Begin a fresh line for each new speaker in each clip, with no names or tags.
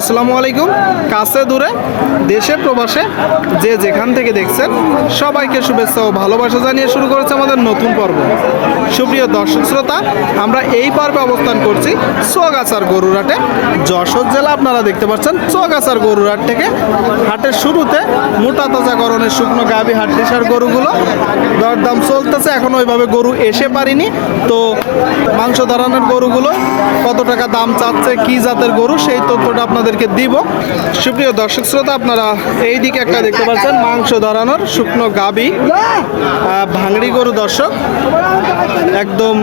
আসসালামু আলাইকুম। কাছে দূরে, দেশে, প্রবাসে, যে যেখান থেকে দেখছেন, সবাইকে শুভেচ্ছা ও ভালোবাসা জানিয়ে শুরু করেছে আমাদের নতুন পর্ব। সুপ্রিয় দর্শক শ্রোতা, আমরা এই পর্বে অবস্থান করছি চোগাছার গরুরহাটে যশোর জেলা আপনারা দেখতে পাচ্ছেন চোগাছার গরুরহাট থেকে। হাটের শুরুতে মোটা তাজাকরণের শুকনো গাভী দেশার গরুগুলো। দরদাম চলতেছে, এখন ওইভাবে গরু এসে পারিনি। তো মাংস ধরানোর গরুগুলো কত টাকা দাম চাচ্ছে, কি জাতের গরু, সেই তথ্যটা আপনাদেরকে দিব। সুপ্রিয় দর্শক শ্রোতা, আপনারা এই দিকে একটা দেখতে পাচ্ছেন, মাংস ধরানোর শুকনো গাবি। ভাঙড়ি গরু দর্শক। একদম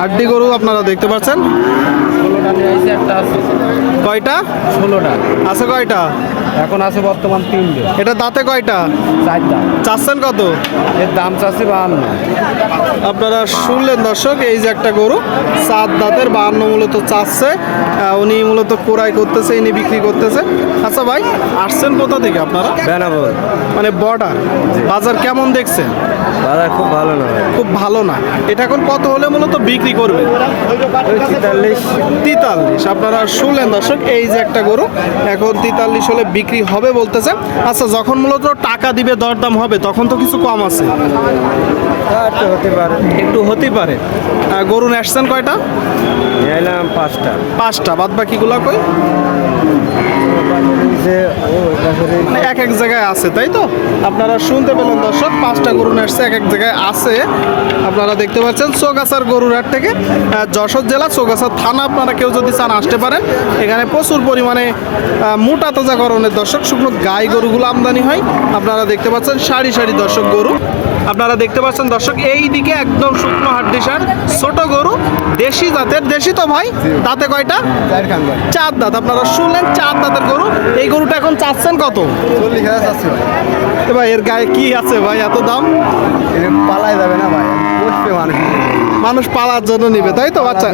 হাড্ডি গরু আপনারা দেখতে পাচ্ছেন। কয়টা?
ষোলোটা।
আছে কয়টা?
এখন আছে বর্তমান তিনটে।
এটা দাঁতে কয়টা?
চারটা
চাচ্ছেন কত?
এর দাম চাচ্ছে বাহান্ন।
আপনারা শুনলেন দর্শক এই যে একটা গরু সাত দাঁতের বাহান্ন মূলত চাচ্ছে। উনি মূলত কোরাই করতেছে ইনি বিক্রি করতেছে। আচ্ছা ভাই আসছেন কোথা থেকে আপনারা?
বেনাবর
মানে বর্ডার। বাজার কেমন দেখছেন?
বাজার খুব ভালো না
খুব ভালো না। এটা এখন কত হলে মূলত বিক্রি করবে?
তেতাল্লিশ।
তেতাল্লিশ। আপনারা শুনলেন দর্শক এই যে একটা গরু এখন তেতাল্লিশ হলে বিক্রি হবে বলতেছে। আচ্ছা যখন মূলত টাকা দিবে দরদাম হবে তখন তো কিছু কম আছে।
একটু হতে পারে।
একটু হতেই পারে। গরু আসছেন কয়টা?
পাঁচটা।
পাঁচটা। বাদ বাকিগুলো কই? মানে এক এক জায়গায় আছে, তাই তো? আপনারা শুনতে পেলেন, দর্শক, পাঁচটা গরু আসছে, এক এক জায়গায় আছে। আপনারা দেখতে পাচ্ছেন চৌগাছার গরুর হাট থেকে যশোর জেলা চৌগাছার থানা, আপনারা কেউ যদি চান আসতে পারেন। এখানে প্রচুর পরিমাণে মোটা তাজা করণের দর্শক, শুকনো গাই গরুগুলো আমদানি হয়। আপনারা দেখতে পাচ্ছেন সারি সারি দর্শক গরু। আপনারা দেখতে পাচ্ছেন দর্শক এই দিকে একদম শুকনো হাড্ডি সার ছোট গরু। দেশি জাতের দেশি তো ভাই? তাতে কয়টা?
চার
দাঁত। আপনারা শুনলেন চার দাঁতের গরু। এই গরুটা এখন চাচ্ছেন কত?
চল্লিশ হাজার চাচ্ছে ভাই।
ভাই এর গায়ে কি আছে ভাই? এত দাম?
পালাই যাবে না ভাই। বসবে মানুষ।
মানুষ পালার জন্য নিবে তাই তো? আচ্ছা।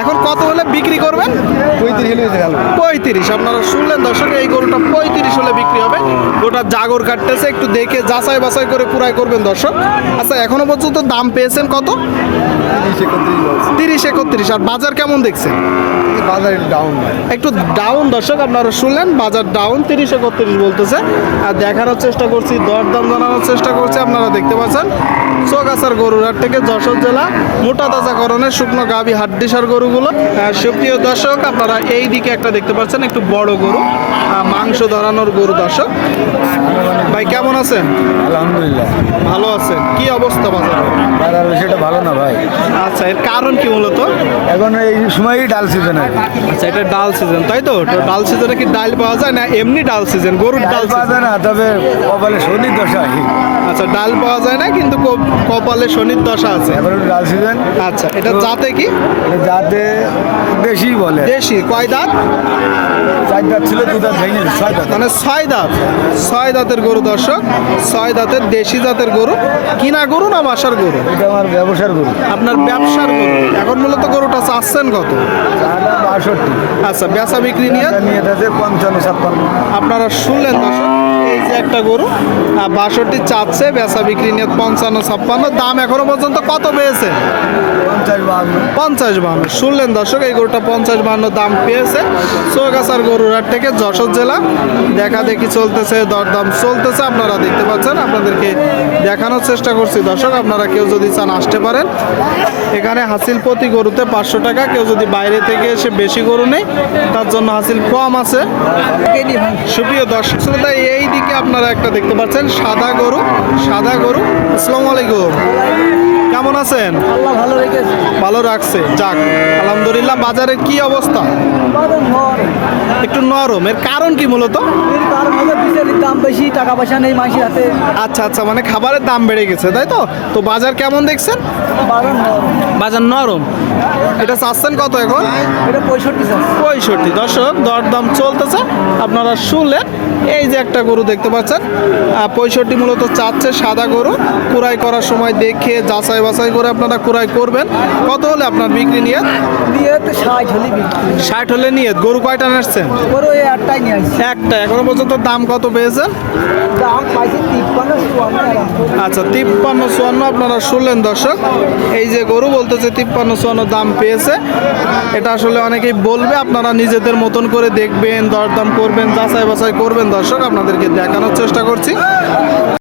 এখন কত হলে বিক্রি করবেন?
পঁয়ত্রিশ
আপনারা শুনলেন দর্শক এই গরুটা পঁয়ত্রিশ হলে বিক্রি হবে। গোটা জাগর কাটতেছে একটু দেখে যাচাই বাছাই করে পুরাই করবেন দর্শক। আচ্ছা এখনও পর্যন্ত দাম পেয়েছেন কত?
তিরিশ একত্রিশ
আর বাজার কেমন দেখছেন?
বাজার ডাউন
একটু ডাউন দর্শক আপনারা শুনলেন বাজার ডাউন তিরিশ একত্রিশ বলতেছে। আর দেখানোর চেষ্টা করছি দরদাম জানানোর চেষ্টা করছি আপনারা দেখতে পাচ্ছেন। চৌগাছার গরুরহাট থেকে যশোর জেলা মোটা তাজাকরণের শুকনো গাভী হাড্ডিসার গরুগুলো। আর সুপ্রিয় দর্শক আপনারা এই দিকে একটা দেখতে পাচ্ছেন একটু বড় গরু মাংস ধরানোর গরু দর্শক। ভাই কেমন আছেন?
আলহামদুলিল্লাহ।
ভালো আছেন। কি অবস্থা বাজার?
বাজার সেটা ভালো না ভাই।
আচ্ছা এর কারণ কি মূলত?
এখন এই সময়ই ডাল সিজন
আচ্ছা এটা ডাল সিজন তাই তো? তো ডাল সিজনে কি ডাল পাওয়া যায় না এমনি ডাল সিজন গরুর ডাল
পাওয়া যায় না তবে কপালে শনি দশা
আচ্ছা ডাল পাওয়া যায় না কিন্তু কপালে শনির দশা আছে।
এবার ডাল সিজন
আচ্ছা এটা জাতে কি?
যাতে বেশি বলে।
দেশি কয় দাঁত?
চার দাঁত ছিল দু দাঁত ভেঙে ছয় দাঁত।
মানে ছয় দাঁত। ছয় দাঁতের গরু দর্শক ছয় দাঁতের দেশি জাতের গরু কিনা গরু না বাসার গরু?
এটা আমার ব্যবসার গরু।
আপনার ব্যবসার গরু। এখন মূলত গরুটা চাচ্ছেন কত?
বাষট্টি।
আচ্ছা বেচা বিক্রি নিয়ে?
নিয়ে থাকে পঞ্চান্ন ছাপ্পান্ন।
আপনারা শুনলেন দর্শক এই যে একটা গরু বাষট্টি চাচ্ছে বেচা বিক্রি নিয়ে পঞ্চান্ন ছাপ্পান্ন দাম এখনও পর্যন্ত কত পেয়েছে?
পঞ্চাশ বাহান্ন।
শুনলেন দর্শক, এই গরুটা পঞ্চাশ বাহান্ন দাম পেয়েছে। চৌগাছার গরুরহাট থেকে যশোর জেলা। দেখা দেখি চলতেছে, দরদাম চলতেছে। আপনারা দেখতে পাচ্ছেন, আপনাদেরকে দেখানোর চেষ্টা করছি। দর্শক, আপনারা কেউ যদি চান আসতে পারেন। এখানে হাসিল প্রতি গরুতে পাঁচশো টাকা। কেউ যদি বাইরে থেকে এসে বেশি গরু নেই তার জন্য হাসিল কম আছে। সুপ্রিয় দর্শক, শ্রোতা এই দিকে আপনারা একটা দেখতে পাচ্ছেন, সাদা গরু সাদা গরু। আসসালামু আলাইকুম। আছেন?
আল্লাহ ভালো রেখেছে।
ভালো রাখছে। যাক আলহামদুলিল্লাহ বাজারের কি অবস্থা? একটু নরম। এর কারণ কি মূলত?
এর কারণ দাম বেশি টাকা পয়সা নেই মাসির হাতে।
আচ্ছা আচ্ছা মানে খাবারের দাম বেড়ে গেছে তাই তো? তো বাজার কেমন দেখছেন?
বাজার
নরম। এটা চাচ্ছেন কত এখন?
এটা পঁয়ষট্টি
পঁয়ষট্টি। দর্শক দরদাম চলতেছে। আপনারা শুনলেন এই যে একটা গরু দেখতে পাচ্ছেন। পঁয়ষট্টি মূলত চাচ্ছে সাদা গরু। কুড়াই করার সময় দেখে যাচাই বাছাই করে আপনারা কুড়াই করবেন। কত হলে আপনার বিক্রি নিয়ে
ষাট হলে
ষাট হলে নিয়ে গরু কয়টা নাচছেন
ওর একটাই নিয়ে আসছি।
একটা। এখনও পর্যন্ত দাম কত পেয়েছেন
এরকম।
আচ্ছা তিপ্পান্ন চুয়ান্ন আপনারা শুনলেন দর্শক। এই যে গরু বলতেছে তিপ্পান্ন চুয়ান্ন দাম পেয়েছে। এটা আসলে অনেকেই বলবে, আপনারা নিজেদের মতন করে দেখবেন, দরদাম করবেন যাচাই বাছাই করবেন দর্শক, আপনাদেরকে দেখানোর চেষ্টা করছি।